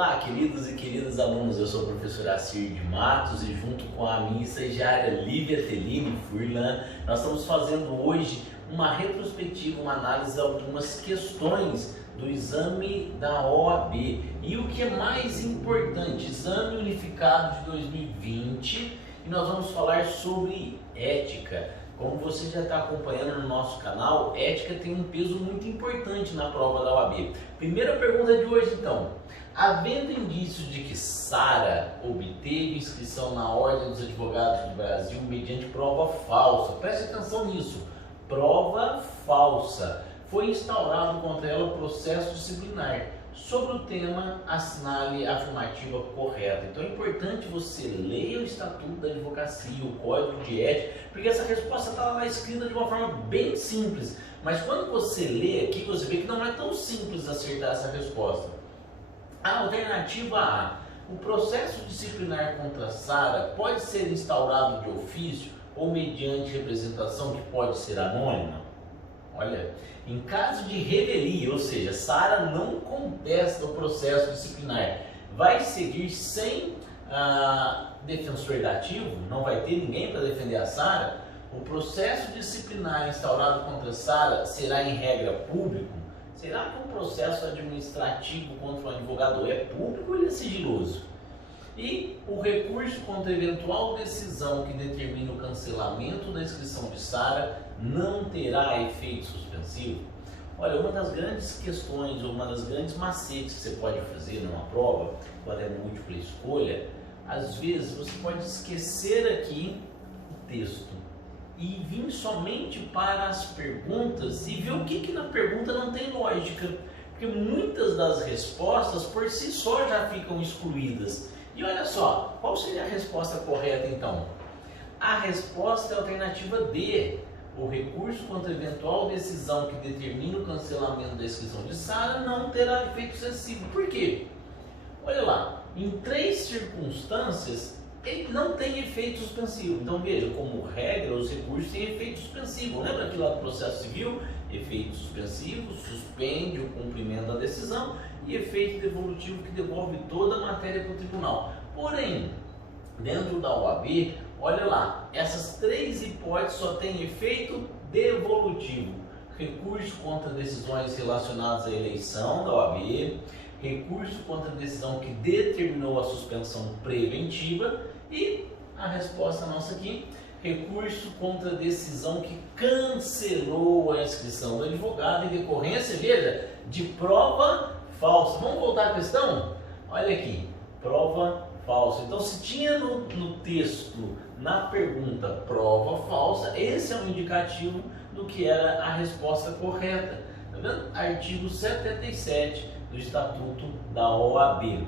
Olá, queridos e queridas alunos, eu sou o professor Assir de Matos e junto com a minha estagiária Lívia Tellini Furlan, nós estamos fazendo hoje uma retrospectiva, uma análise de algumas questões do exame da OAB. E o que é mais importante, Exame Unificado de 2020, e nós vamos falar sobre ética. Como você já está acompanhando no nosso canal, ética tem um peso muito importante na prova da OAB. Primeira pergunta de hoje então. Havendo indícios de que Sara obteve inscrição na Ordem dos Advogados do Brasil mediante prova falsa, preste atenção nisso, prova falsa, foi instaurado contra ela o processo disciplinar. Sobre o tema, assinale a afirmativa correta. Então é importante você ler o Estatuto da Advocacia, o Código de Ética, porque essa resposta está lá escrita de uma forma bem simples. Mas quando você lê aqui, você vê que não é tão simples acertar essa resposta. A alternativa A, o processo disciplinar contra Sara pode ser instaurado de ofício ou mediante representação que pode ser anônima? Olha, em caso de revelia, ou seja, Sara não contesta o processo disciplinar, vai seguir sem defensor dativo, não vai ter ninguém para defender a Sara, o processo disciplinar instaurado contra Sara será em regra público? Será que o processo administrativo contra o advogado é público ou ele é sigiloso? E o recurso contra eventual decisão que determine o cancelamento da inscrição de Sara não terá efeito suspensivo? Olha, uma das grandes questões, ou uma das grandes macetes que você pode fazer numa prova, quando é múltipla escolha, às vezes você pode esquecer aqui o texto e vir somente para as perguntas e ver o que na pergunta não tem lógica, porque muitas das respostas por si só já ficam excluídas. E olha só, qual seria a resposta correta então? A resposta é a alternativa D. O recurso contra eventual decisão que determine o cancelamento da inscrição de Sara não terá efeito suspensivo. Por quê? Olha lá, em 3 circunstâncias ele não tem efeito suspensivo. Então veja, como regra, os recursos têm efeito suspensivo. Lembra aqui lá do processo civil? Efeito suspensivo, suspende o cumprimento da decisão, e efeito devolutivo, que devolve toda a matéria para o tribunal. Porém, dentro da OAB, olha lá, essas 3 hipóteses só têm efeito devolutivo. Recurso contra decisões relacionadas à eleição da OAB, recurso contra a decisão que determinou a suspensão preventiva e a resposta nossa aqui, recurso contra a decisão que cancelou a inscrição do advogado em decorrência, veja, de prova falsa. Vamos voltar à questão? Olha aqui, prova falsa. Então, se tinha no texto, na pergunta, prova falsa, esse é um indicativo do que era a resposta correta. Tá vendo? Artigo 77 do Estatuto da OAB.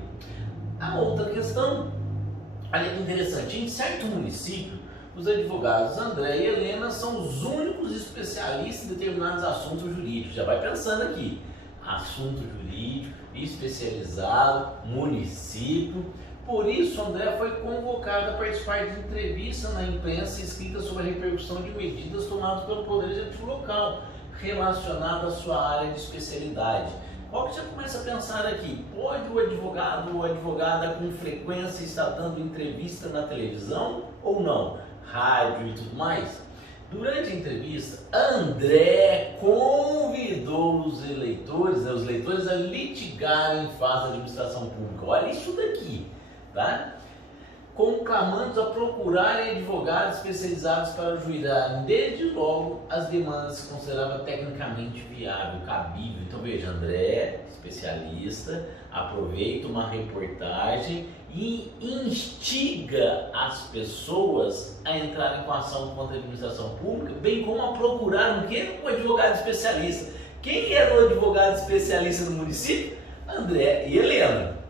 A outra questão, olha que interessante, em certo município, os advogados André e Helena são os únicos especialistas em determinados assuntos jurídicos. Já vai pensando aqui, assunto jurídico, especializado, município. Por isso, André foi convocado a participar de entrevista na imprensa escrita sobre a repercussão de medidas tomadas pelo Poder Executivo local relacionada à sua área de especialidade. Qual que você começa a pensar aqui? Pode o advogado ou advogada com frequência estar dando entrevista na televisão ou não? Rádio e tudo mais? Durante a entrevista, André convidou os leitores a litigar em face da administração pública. Olha isso daqui, tá? Conclamando a procurarem advogados especializados para julgarem desde logo as demandas que considerava tecnicamente viável, cabível. Então veja, André, especialista, aproveita uma reportagem e instiga as pessoas a entrarem com ação contra a administração pública, bem como a procurar um quê? Um advogado especialista. Quem era o advogado especialista no município? André e Helena.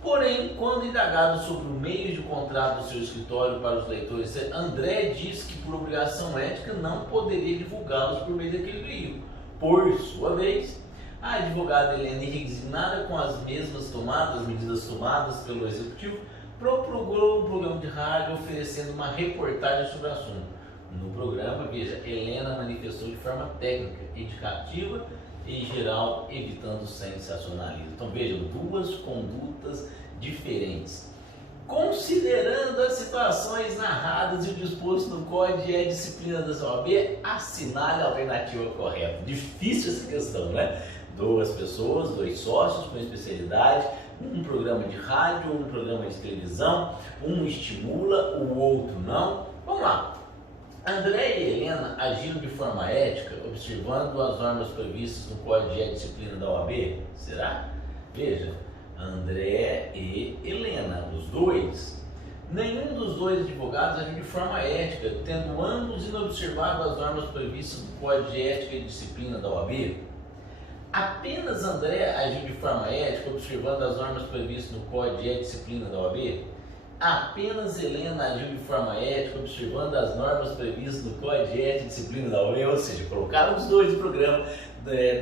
Porém, quando indagado sobre o meio de contrato do seu escritório para os leitores, André disse que por obrigação ética não poderia divulgá-los por meio daquele meio. Por sua vez, a advogada Helena, indignada com as mesmas medidas tomadas pelo Executivo, procurou um programa de rádio oferecendo uma reportagem sobre o assunto. No programa, veja, Helena manifestou de forma técnica, indicativa e geral evitando sensacionalismo. Então vejam, duas condutas diferentes. Considerando as situações narradas e o disposto no Código de Disciplina da OAB, assinale a alternativa correta. Difícil essa questão, né? Duas pessoas, dois sócios com especialidade, um programa de rádio, um programa de televisão, um estimula, o outro não. Vamos lá. André e Helena agiram de forma ética, observando as normas previstas no Código de Disciplina da OAB? Será? Veja, André e Helena, os dois. Nenhum dos dois advogados agiu de forma ética, tendo ambos inobservado as normas previstas no Código de Ética e Disciplina da OAB? Apenas André agiu de forma ética, observando as normas previstas no Código de Disciplina da OAB? Apenas Helena agiu de forma ética, observando as normas previstas no Código de Ética e Disciplina da OAB? Ou seja, colocaram os dois no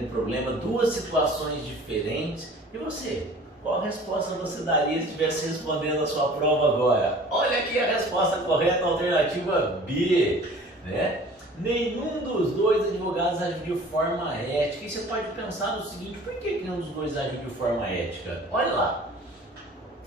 problema, duas situações diferentes. E você? Qual resposta você daria se estivesse respondendo a sua prova agora? Olha aqui a resposta correta, alternativa B, né? Nenhum dos dois advogados agiu de forma ética. E você pode pensar no seguinte, por que nenhum dos dois agiu de forma ética? Olha lá,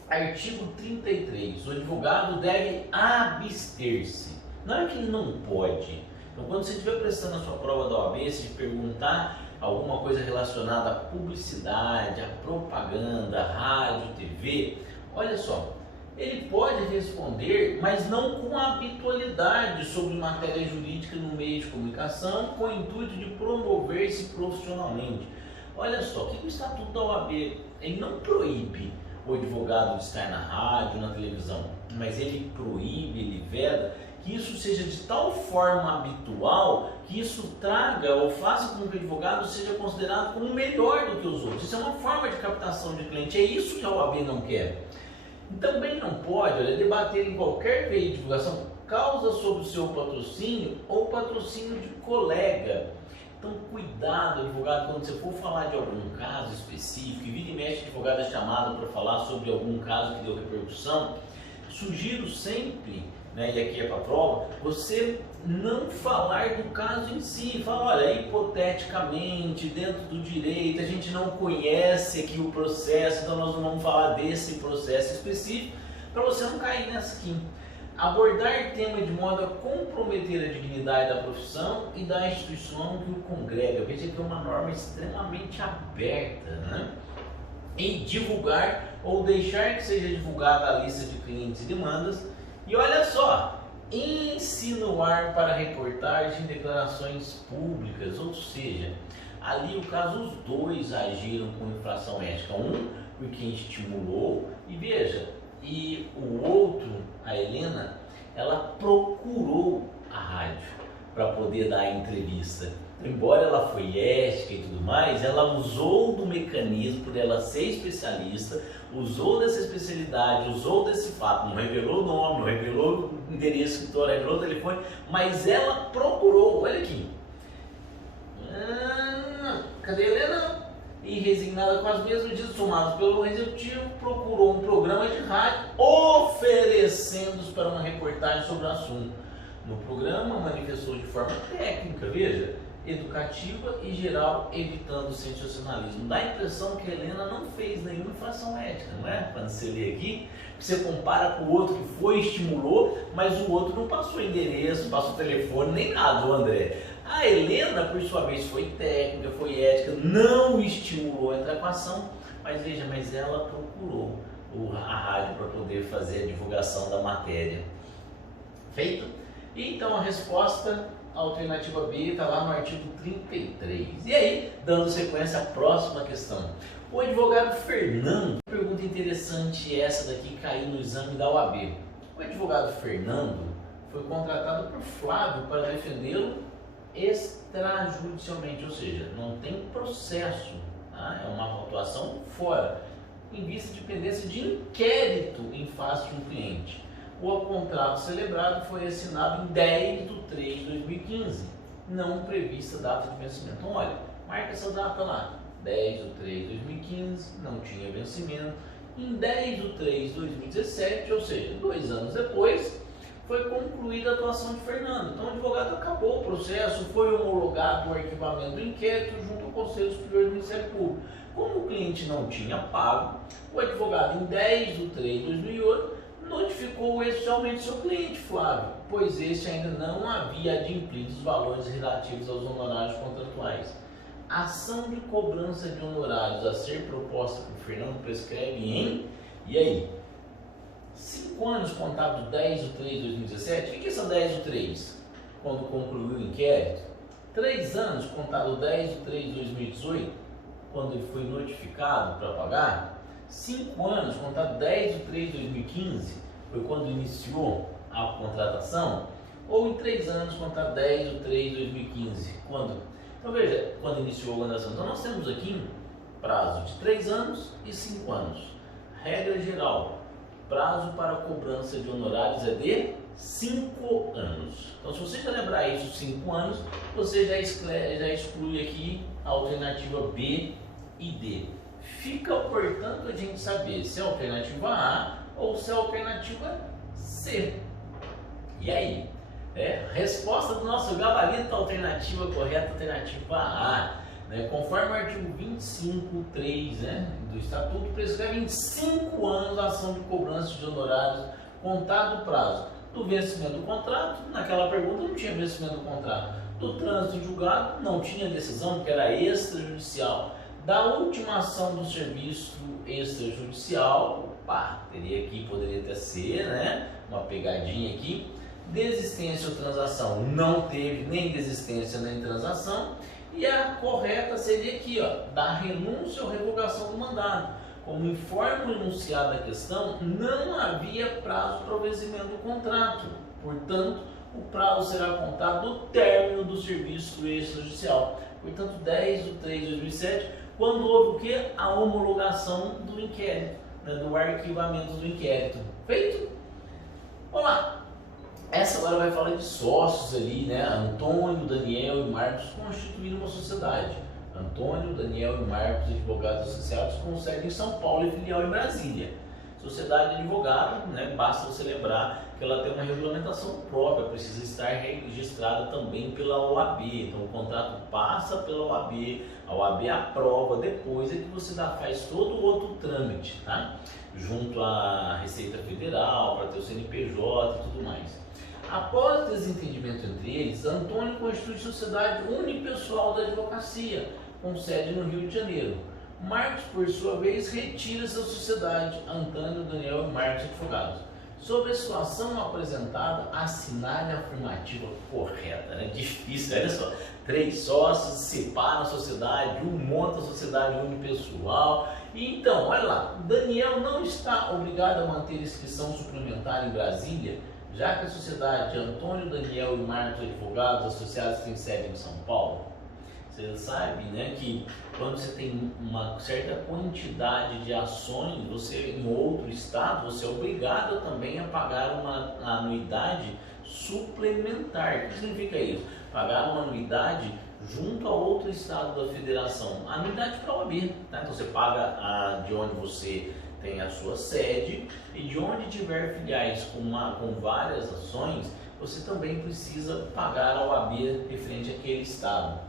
artigo 33, o advogado deve abster-se. Não é que ele não pode. Então, quando você estiver prestando a sua prova da OAB, se te perguntar alguma coisa relacionada à publicidade, à propaganda, à rádio, TV, olha só, ele pode responder, mas não com habitualidade sobre matéria jurídica no meio de comunicação, com o intuito de promover-se profissionalmente. Olha só, o que o Estatuto da OAB, ele não proíbe o advogado de estar na rádio, na televisão, mas ele proíbe, ele veda que isso seja de tal forma habitual que isso traga ou faça com que o advogado seja considerado como melhor do que os outros. Isso é uma forma de captação de cliente, é isso que a OAB não quer. Também não pode, olha, debater em qualquer veio de divulgação causa sobre o seu patrocínio ou patrocínio de colega. Então, cuidado, advogado, quando você for falar de algum caso específico, e vira e mexe, advogado é chamado para falar sobre algum caso que deu repercussão, sugiro sempre, né, e aqui é para prova, você não falar do caso em si. Fala, olha, hipoteticamente, dentro do direito, a gente não conhece aqui o processo, então nós não vamos falar desse processo específico, para você não cair nessa aqui. Abordar tema de modo a comprometer a dignidade da profissão e da instituição que o congrega. Veja que é uma norma extremamente aberta, né? E divulgar ou deixar que seja divulgada a lista de clientes e demandas. E olha só, insinuar para reportagem declarações públicas, ou seja, ali o caso os dois agiram com infração ética, um porque estimulou, e veja, e o outro, a Helena, ela procurou a rádio para poder dar a entrevista. Embora ela foi ética e tudo mais, ela usou do mecanismo, por ela ser especialista, usou dessa especialidade, usou desse fato, não revelou o nome, não revelou o endereço escritório, revelou o telefone, mas ela procurou, olha aqui. Cadê a Helena? E resignada com as mesmas medidas tomadas pelo executivo, procurou um programa de rádio oferecendo-os para uma reportagem sobre o assunto. No programa manifestou de forma técnica, veja, educativa e geral, evitando o sensacionalismo. Dá a impressão que a Helena não fez nenhuma infração ética, não é? Quando você lê aqui, você compara com o outro que foi, estimulou, mas o outro não passou endereço, passou telefone, nem nada, o André. A Helena, por sua vez, foi técnica, foi ética, não estimulou a entrar com a ação, mas veja, mas ela procurou a rádio para poder fazer a divulgação da matéria. Feito? E então a resposta, a alternativa B, está lá no artigo 33. E aí, dando sequência à próxima questão. O advogado Fernando, pergunta interessante essa daqui, caiu no exame da OAB. O advogado Fernando foi contratado por Flávio para defendê-lo extrajudicialmente, ou seja, não tem processo, tá? É uma atuação fora, em vista de pendência de inquérito em face de um cliente. O contrato celebrado foi assinado em 10 de 3 de 2015, não prevista data de vencimento. Então, olha, marca essa data lá, 10 de 3 de 2015, não tinha vencimento. Em 10 de 3 de 2017, ou seja, 2 anos depois, foi concluída a atuação de Fernando. Então o advogado acabou o processo, foi homologado o arquivamento do inquérito junto ao Conselho Superior do Ministério Público. Como o cliente não tinha pago, o advogado em 10 de 3 de 2008 notificou oficialmente seu cliente, Flávio, pois este ainda não havia adimplido os valores relativos aos honorários contratuais. A ação de cobrança de honorários a ser proposta por Fernando prescreve em... E aí? 5 anos contado 10 de 3 de 2017? O que são 10 de 3? Quando concluiu o inquérito. 3 anos contado 10 de 3 de 2018? Quando ele foi notificado para pagar. 5 anos contado 10 de 3 de 2015? Foi quando iniciou a contratação? Ou em 3 anos contado 10 de 3 de 2015? Quando? Então veja, quando iniciou a contratação. Então nós temos aqui prazo de 3 anos e 5 anos. Regra geral. Prazo para cobrança de honorários é de 5 anos. Então, se você já lembrar isso, 5 anos, você já exclui aqui a alternativa B e D. Fica, portanto, a gente saber se é a alternativa A ou se é a alternativa C. E aí? Resposta do nosso gabarito, alternativa correta, alternativa A. Conforme o artigo 25.3 do Estatuto, prescreve em 5 anos a ação de cobrança de honorários contado o prazo do vencimento do contrato. Naquela pergunta não tinha vencimento do contrato. Do trânsito em julgado não tinha decisão, porque era extrajudicial. Da última ação do serviço extrajudicial, poderia até ser uma pegadinha aqui. Desistência ou transação, não teve nem desistência nem transação. E a correta seria aqui, da renúncia ou revogação do mandado. Como informa o enunciado da questão, não havia prazo para o vencimento do contrato. Portanto, o prazo será contado do término do serviço extrajudicial. Portanto, 10 de 3 de 2007, quando houve o quê? A homologação do inquérito, do arquivamento do inquérito. Feito? Vamos lá. Essa agora vai falar de sócios ali, Antônio, Daniel e Marcos constituíram uma sociedade. Antônio, Daniel e Marcos, advogados associados, com sede em São Paulo e filial em Brasília. Sociedade de advogado, basta você lembrar que ela tem uma regulamentação própria, precisa estar registrada também pela OAB. Então o contrato passa pela OAB, a OAB aprova, depois é que você faz todo o outro trâmite, junto à Receita Federal, para ter o CNPJ e tudo mais. Após o desentendimento entre eles, Antônio constitui sociedade unipessoal da advocacia, com sede no Rio de Janeiro. Marcos, por sua vez, retira sua sociedade, Antônio, Daniel e Marcos advogados. Sobre a situação apresentada, assinale a afirmativa correta. Difícil, olha só. 3 sócios separam a sociedade, um monta a sociedade unipessoal. E então, olha lá, Daniel não está obrigado a manter inscrição suplementar em Brasília, já que a sociedade Antônio, Daniel e Marcos advogados associados tem sede em São Paulo. Você sabe, que quando você tem uma certa quantidade de ações, você em outro estado, você é obrigado também a pagar uma anuidade suplementar. O que significa isso? Pagar uma anuidade junto a outro estado da federação. Anuidade para a OAB, Então você paga de onde você tem a sua sede, e de onde tiver filiais com várias ações, você também precisa pagar a OAB referente àquele estado.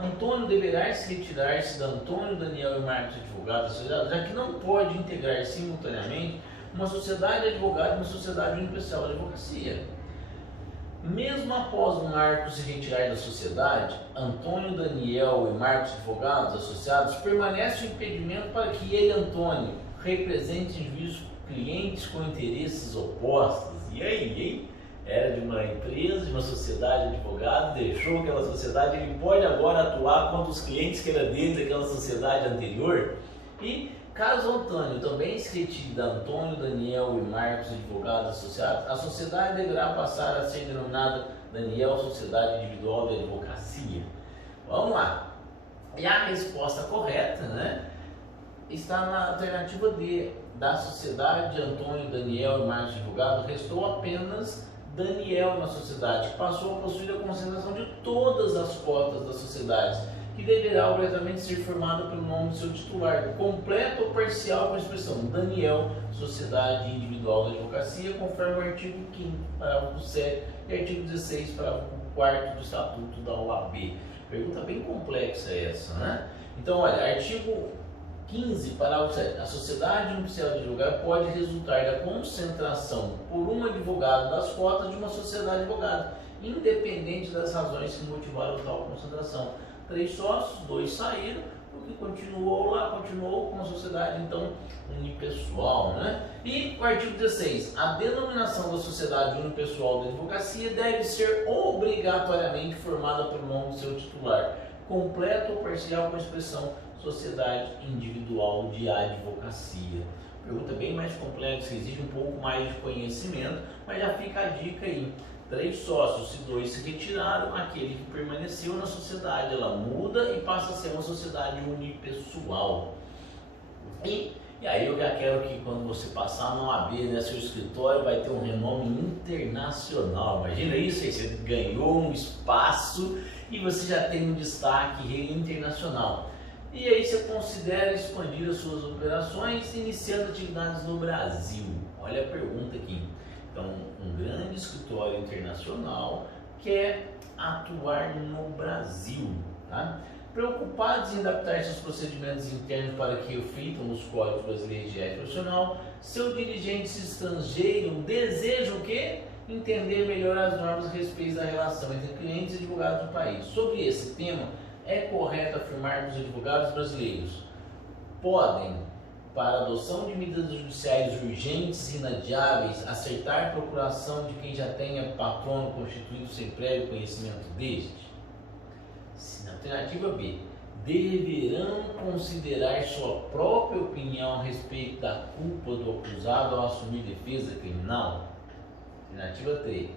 Antônio deverá se retirar-se da Antônio, Daniel e Marcos advogados associados, já que não pode integrar simultaneamente uma sociedade de advogado e uma sociedade unipessoal de advocacia. Mesmo após o Marcos se retirar da sociedade, Antônio, Daniel e Marcos advogados associados, permanece o impedimento para que ele, Antônio, represente em juízo clientes com interesses opostos. E aí, hein? Era de uma empresa, de uma sociedade de advogados, deixou aquela sociedade, ele pode agora atuar contra os clientes que era dentro daquela sociedade anterior. E caso Antônio também se retire da Antônio, Daniel e Marcos advogados associados, a sociedade deverá passar a ser denominada Daniel Sociedade Individual de Advocacia. Vamos lá. E a resposta correta, está na alternativa D, da sociedade Antônio, Daniel e Marcos advogados, restou apenas Daniel na sociedade, que passou a possuir a concentração de todas as cotas das sociedades, que deverá obrigatoriamente ser formada pelo nome do seu titular, completa ou parcial com a expressão Daniel, Sociedade Individual da Advocacia, conforme o artigo 5º, parágrafo 7 e artigo 16, parágrafo 4º do Estatuto da OAB. Pergunta bem complexa essa, né? Então, olha, artigo 15, parágrafo 7. A sociedade oficial de advogado pode resultar da concentração por um advogado das cotas de uma sociedade de advogado, independente das razões que motivaram tal concentração. 3 sócios, 2 saíram, o que continuou com a sociedade, então, unipessoal, né? E o artigo 16. A denominação da sociedade unipessoal da advocacia deve ser obrigatoriamente formada pelo nome do seu titular, completo ou parcial com a expressão Sociedade Individual de Advocacia. Pergunta bem mais complexa, exige um pouco mais de conhecimento, mas já fica a dica aí. 3 sócios, se 2 se retiraram, aquele que permaneceu na sociedade, ela muda e passa a ser uma sociedade unipessoal. E aí eu já quero que quando você passar na OAB, né, seu escritório vai ter um renome internacional. Imagina isso, aí você ganhou um espaço e você já tem um destaque internacional. E aí você considera expandir as suas operações iniciando atividades no Brasil. Olha a pergunta aqui. Então, um grande escritório internacional quer atuar no Brasil, tá? Preocupados em adaptar seus procedimentos internos para que reflitam os códigos brasileiros de ética profissional, seus dirigentes estrangeiros desejam o quê? Entender melhor as normas a respeito da relação entre clientes e advogados do país. Sobre esse tema, é correto afirmar que os advogados brasileiros podem, para adoção de medidas judiciais urgentes e inadiáveis, acertar a procuração de quem já tenha patrono constituído sem prévio conhecimento deste? Na alternativa B, deverão considerar sua própria opinião a respeito da culpa do acusado ao assumir defesa criminal? Alternativa 3,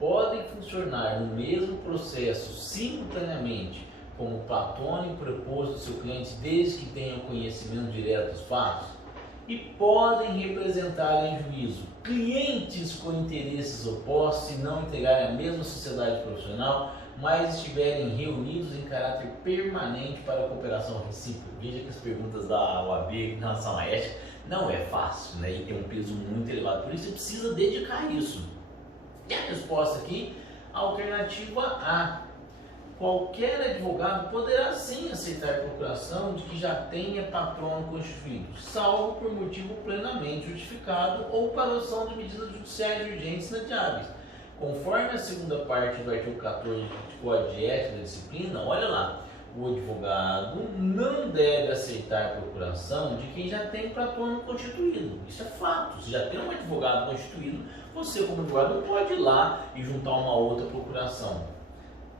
podem funcionar no mesmo processo simultaneamente como patrono e preposto do seu cliente desde que tenham conhecimento direto dos fatos? E podem representar em juízo clientes com interesses opostos e não integrarem a mesma sociedade profissional, mas estiverem reunidos em caráter permanente para a cooperação recíproca? Veja que as perguntas da OAB em relação à ética não é fácil, né? E tem um peso muito elevado, por isso você precisa dedicar isso. E a resposta aqui, alternativa A. Qualquer advogado poderá sim aceitar a procuração de que já tenha patrono constituído, salvo por motivo plenamente justificado ou para adoção de medidas judiciais urgentes inadiáveis. Conforme a segunda parte do artigo 14 do Código de Ética da Disciplina, olha lá, o advogado não deve aceitar a procuração de quem já tem patrono constituído. Isso é fato. Se já tem um advogado constituído, você como advogado não pode ir lá e juntar uma outra procuração,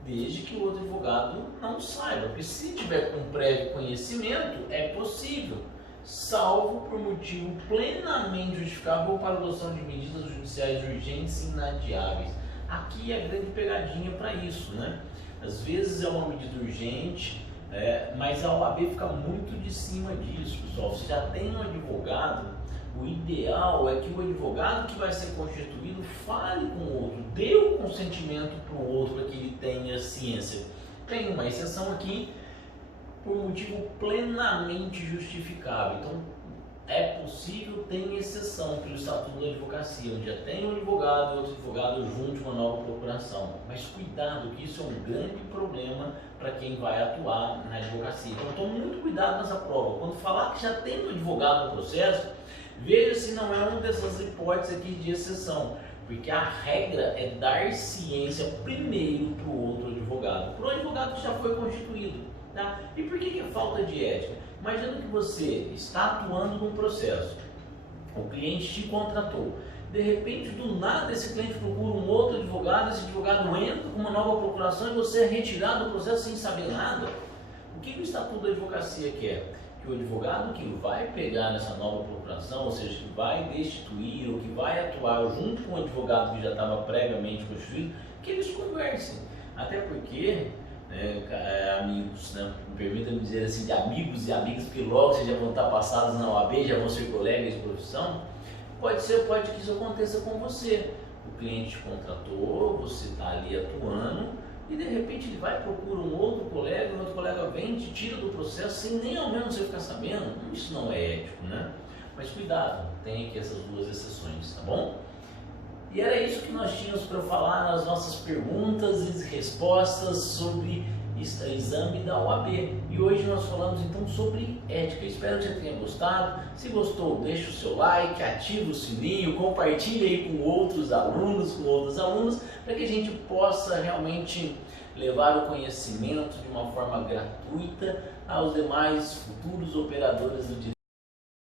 desde que o outro advogado não saiba, porque se tiver com prévio conhecimento, é possível, salvo por motivo plenamente justificável ou para adoção de medidas judiciais urgentes e inadiáveis. Aqui é a grande pegadinha para isso, né? Às vezes é uma medida urgente, mas a OAB fica muito de cima disso, pessoal. Você já tem um advogado, o ideal é que o advogado que vai ser constituído fale com o outro, dê o consentimento para o outro para que ele tenha ciência. Tem uma exceção aqui por motivo plenamente justificável. Então, é possível, tem exceção pelo Estatuto da Advocacia, onde já tem um advogado e outro advogado junto uma nova procuração. Mas cuidado, que isso é um grande problema para quem vai atuar na advocacia. Então, tome muito cuidado nessa prova. Quando falar que já tem um advogado no processo, veja se não é uma dessas hipóteses aqui de exceção, porque a regra é dar ciência primeiro para o outro advogado, para o advogado que já foi constituído, tá? E por que é falta de ética? Imagina que você está atuando num processo, o cliente te contratou, de repente do nada esse cliente procura um outro advogado, esse advogado entra com uma nova procuração e você é retirado do processo sem saber nada. O que o Estatuto da Advocacia quer? Que o advogado que vai pegar nessa nova procuração, ou seja, que vai destituir ou que vai atuar junto com o advogado que já estava previamente constituído, que eles conversem. Até porque, amigos, né, permita-me dizer assim, de amigos e amigas, porque logo vocês já vão estar passados na OAB, já vão ser colegas de profissão, pode que isso aconteça com você. O cliente te contratou, você está ali atuando, e de repente ele vai procurar um outro colega vem e te tira do processo sem nem ao menos você ficar sabendo. Isso não é ético, né? Mas cuidado, tem aqui essas duas exceções, tá bom? E era isso que nós tínhamos para falar nas nossas perguntas e respostas sobre exame da OAB. E hoje nós falamos então sobre ética. Espero que você tenha gostado. Se gostou, deixa o seu like, ativa o sininho, compartilhe aí com outros alunos, para que a gente possa realmente levar o conhecimento de uma forma gratuita aos demais futuros operadores do direito.